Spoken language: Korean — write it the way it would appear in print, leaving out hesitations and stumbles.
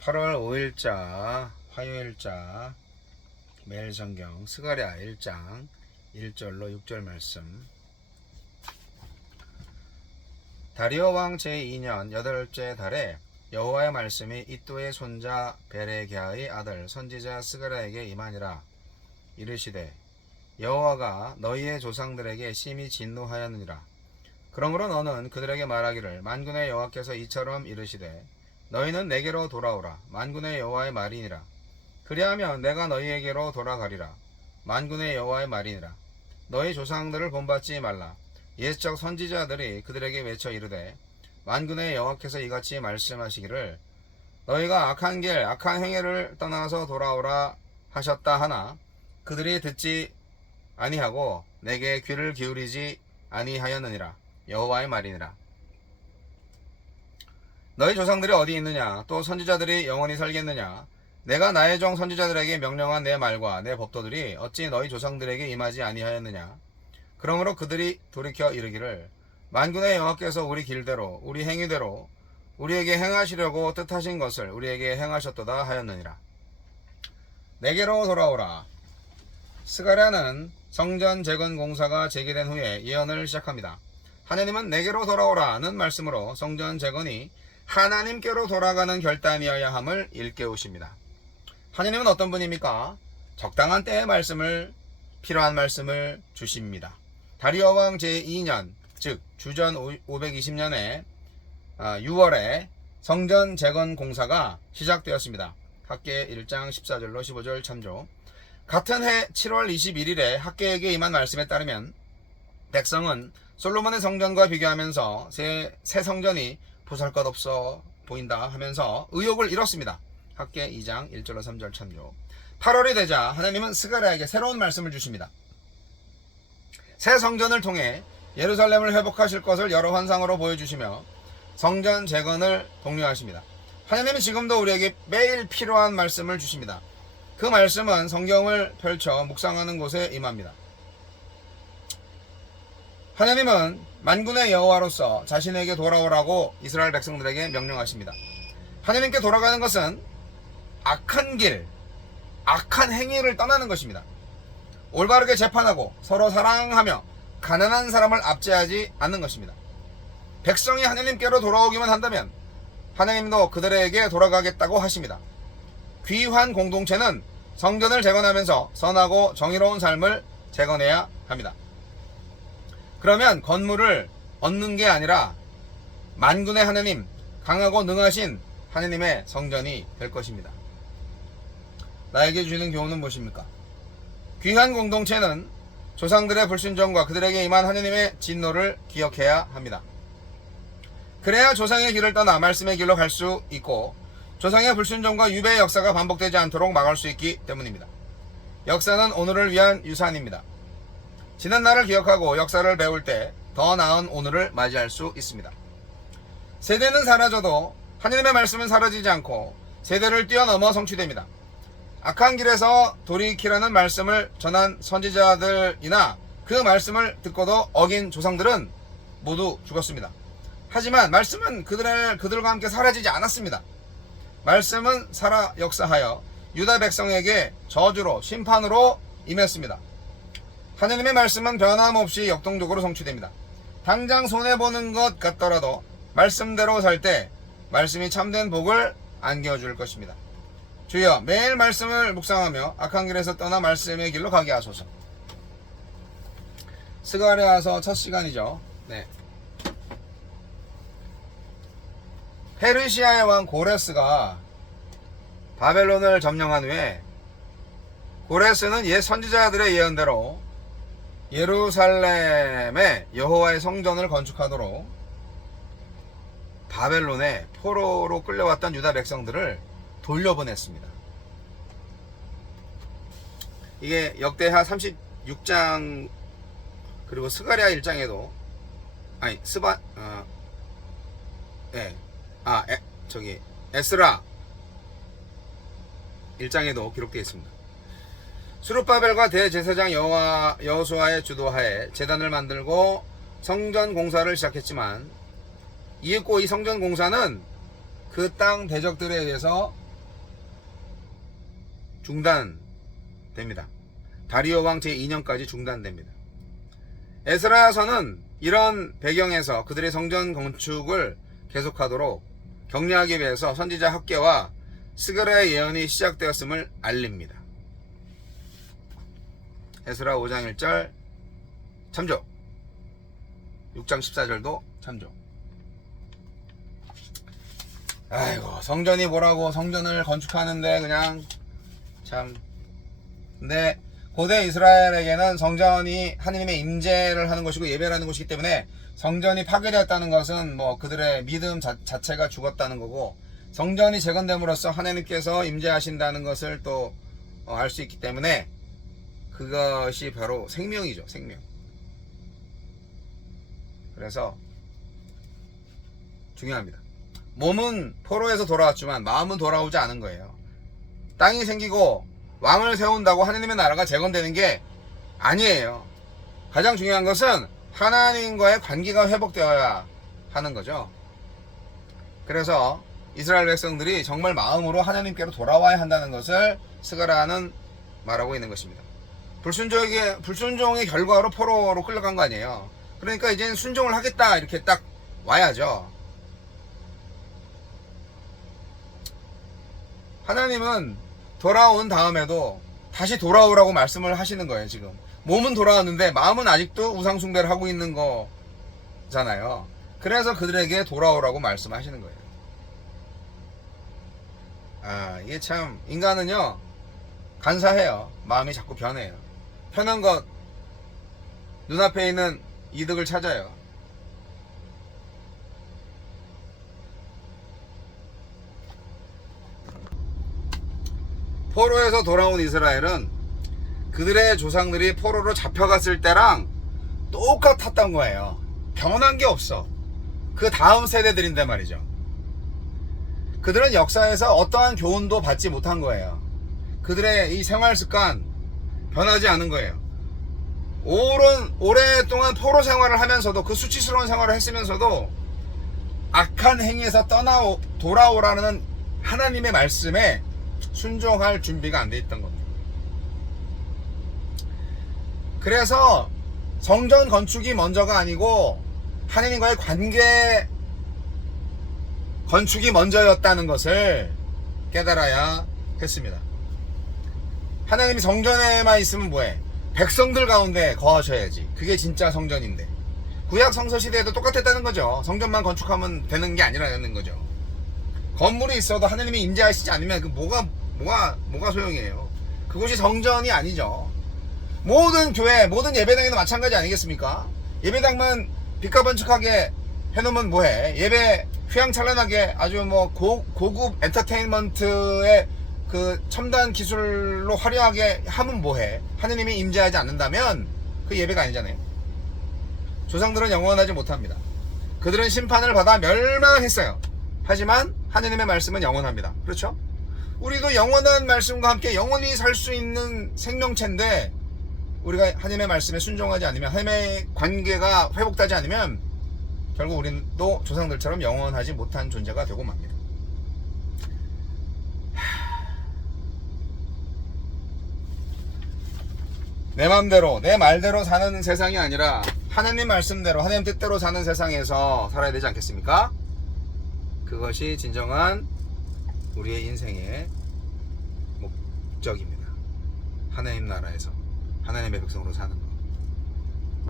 8월 5일자 화요일자 매일성경 스가랴 1장 1절로 6절 말씀. 다리오 왕 제2년 8째 달에 여호와의 말씀이 이또의 손자 베레갸의 아들 선지자 스가랴에게 임하니라. 이르시되 여호와가 너희의 조상들에게 심히 진노하였느니라. 그러므로 너는 그들에게 말하기를 만군의 여호와께서 이처럼 이르시되 너희는 내게로 돌아오라. 만군의 여호와의 말이니라. 그리하면 내가 너희에게로 돌아가리라. 만군의 여호와의 말이니라. 너희 조상들을 본받지 말라. 옛적 선지자들이 그들에게 외쳐 이르되 만군의 여호와께서 이같이 말씀하시기를 너희가 악한 길 악한 행위를 떠나서 돌아오라 하셨다 하나 그들이 듣지 아니하고 내게 귀를 기울이지 아니하였느니라. 여호와의 말이니라. 너희 조상들이 어디 있느냐? 또 선지자들이 영원히 살겠느냐? 내가 나의 종 선지자들에게 명령한 내 말과 내 법도들이 어찌 너희 조상들에게 임하지 아니하였느냐? 그러므로 그들이 돌이켜 이르기를 만군의 여호와께서 우리 길대로 우리 행위대로 우리에게 행하시려고 뜻하신 것을 우리에게 행하셨도다 하였느니라. 내게로 돌아오라. 스가랴는 성전 재건 공사가 재개된 후에 예언을 시작합니다. 하나님은 내게로 돌아오라는 말씀으로 성전 재건이 하나님께로 돌아가는 결단이어야 함을 일깨우십니다. 하나님은 어떤 분입니까? 적당한 때의 말씀을, 필요한 말씀을 주십니다. 다리오 왕 제2년, 즉 주전 520년에 6월에 성전 재건 공사가 시작되었습니다. 학계 1장 14절로 15절 참조. 같은 해 7월 21일에 학계에게 임한 말씀에 따르면 백성은 솔로몬의 성전과 비교하면서 새 성전이 보잘것없어 보인다 하면서 의욕을 잃었습니다. 학계 2장 1절로 3절 참조. 8월이 되자 하나님은 스가랴에게 새로운 말씀을 주십니다. 새 성전을 통해 예루살렘을 회복하실 것을 여러 환상으로 보여주시며 성전 재건을 독려하십니다. 하나님은 지금도 우리에게 매일 필요한 말씀을 주십니다. 그 말씀은 성경을 펼쳐 묵상하는 곳에 임합니다. 하나님은 만군의 여호와로서 자신에게 돌아오라고 이스라엘 백성들에게 명령하십니다. 하나님께 돌아가는 것은 악한 길, 악한 행위를 떠나는 것입니다. 올바르게 재판하고 서로 사랑하며 가난한 사람을 압제하지 않는 것입니다. 백성이 하나님께로 돌아오기만 한다면 하나님도 그들에게 돌아가겠다고 하십니다. 귀한 공동체는 성전을 재건하면서 선하고 정의로운 삶을 재건해야 합니다. 그러면 건물을 얻는 게 아니라 만군의 하나님, 강하고 능하신 하나님의 성전이 될 것입니다. 나에게 주시는 교훈은 무엇입니까? 귀한 공동체는 조상들의 불순종과 그들에게 임한 하나님의 진노를 기억해야 합니다. 그래야 조상의 길을 떠나 말씀의 길로 갈 수 있고 조상의 불순종과 유배의 역사가 반복되지 않도록 막을 수 있기 때문입니다. 역사는 오늘을 위한 유산입니다. 지난 날을 기억하고 역사를 배울 때 더 나은 오늘을 맞이할 수 있습니다. 세대는 사라져도 하나님의 말씀은 사라지지 않고 세대를 뛰어넘어 성취됩니다. 악한 길에서 돌이키라는 말씀을 전한 선지자들이나 그 말씀을 듣고도 어긴 조상들은 모두 죽었습니다. 하지만 말씀은 그들과 함께 사라지지 않았습니다. 말씀은 살아 역사하여 유다 백성에게 저주로 심판으로 임했습니다. 하나님의 말씀은 변함없이 역동적으로 성취됩니다. 당장 손해보는 것 같더라도 말씀대로 살 때 말씀이 참된 복을 안겨줄 것입니다. 주여 매일 말씀을 묵상하며 악한 길에서 떠나 말씀의 길로 가게 하소서. 스가랴서 첫 시간이죠. 네. 페르시아의 왕 고레스가 바벨론을 점령한 후에 고레스는 옛 선지자들의 예언대로 예루살렘에 여호와의 성전을 건축하도록 바벨론에 포로로 끌려왔던 유다 백성들을 돌려보냈습니다. 이게 역대하 36장 그리고 스가랴 1장에도 에스라 1장에도 기록되어 있습니다. 스룹바벨과 대제사장 여호수아의 주도하에 제단을 만들고 성전 공사를 시작했지만 이 성전 공사는 그 땅 대적들에 의해서 중단됩니다. 다리오 왕 제2년까지 중단됩니다. 에스라서는 이런 배경에서 그들의 성전 건축을 계속하도록 격려하기 위해서 선지자 학계와 스가랴의 예언이 시작되었음을 알립니다. 에스라 5장 1절 참조, 6장 14절도 참조. 아이고, 성전이 뭐라고 성전을 건축하는데 그냥 참. 근데 고대 이스라엘에게는 성전이 하느님의 임재를 하는 것이고 예배를 하는 것이기 때문에 성전이 파괴되었다는 것은 뭐 그들의 믿음 자체가 죽었다는 거고, 성전이 재건됨으로써 하나님께서 임재하신다는 것을 또 알 수 있기 때문에 그것이 바로 생명이죠, 생명. 그래서 중요합니다. 몸은 포로에서 돌아왔지만 마음은 돌아오지 않은 거예요. 땅이 생기고 왕을 세운다고 하나님의 나라가 재건되는 게 아니에요. 가장 중요한 것은 하나님과의 관계가 회복되어야 하는 거죠. 그래서 이스라엘 백성들이 정말 마음으로 하나님께로 돌아와야 한다는 것을 스가랴는 말하고 있는 것입니다. 불순종의 결과로 포로로 끌려간 거 아니에요. 그러니까 이제는 순종을 하겠다 이렇게 딱 와야죠. 하나님은 돌아온 다음에도 다시 돌아오라고 말씀을 하시는 거예요. 지금 몸은 돌아왔는데 마음은 아직도 우상숭배를 하고 있는 거잖아요. 그래서 그들에게 돌아오라고 말씀하시는 거예요. 이게 참 인간은요 간사해요. 마음이 자꾸 변해요. 편한 것, 눈앞에 있는 이득을 찾아요. 포로에서 돌아온 이스라엘은 그들의 조상들이 포로로 잡혀갔을 때랑 똑같았던 거예요. 변한 게 없어. 그 다음 세대들인데 말이죠. 그들은 역사에서 어떠한 교훈도 받지 못한 거예요. 그들의 이 생활 습관 변하지 않은 거예요. 오랫동안 포로 생활을 하면서도, 그 수치스러운 생활을 했으면서도 악한 행위에서 돌아오라는 하나님의 말씀에 순종할 준비가 안 돼 있던 겁니다. 그래서 성전 건축이 먼저가 아니고 하나님과의 관계 건축이 먼저였다는 것을 깨달아야 했습니다. 하나님이 성전에만 있으면 뭐해? 백성들 가운데 거하셔야지. 그게 진짜 성전인데. 구약 성서 시대에도 똑같았다는 거죠. 성전만 건축하면 되는 게 아니라는 거죠. 건물이 있어도 하나님이 임재하시지 않으면 그 뭐가 소용이에요. 그곳이 성전이 아니죠. 모든 교회, 모든 예배당에도 마찬가지 아니겠습니까? 예배당만 빛가번쩍하게 해놓으면 뭐해? 예배 휘황찬란하게 아주 뭐 고급 엔터테인먼트의 그 첨단 기술로 화려하게 하면 뭐해? 하느님이 임재하지 않는다면 그 예배가 아니잖아요. 조상들은 영원하지 못합니다. 그들은 심판을 받아 멸망했어요. 하지만 하느님의 말씀은 영원합니다. 그렇죠? 우리도 영원한 말씀과 함께 영원히 살 수 있는 생명체인데, 우리가 하나님의 말씀에 순종하지 않으면, 하나님의 관계가 회복되지 않으면 결국 우리도 조상들처럼 영원하지 못한 존재가 되고 맙니다. 내 맘대로 내 말대로 사는 세상이 아니라 하나님 말씀대로 하나님 뜻대로 사는 세상에서 살아야 되지 않겠습니까? 그것이 진정한 우리의 인생의 목적입니다. 하나님 나라에서 하나님의 백성으로 사는 것.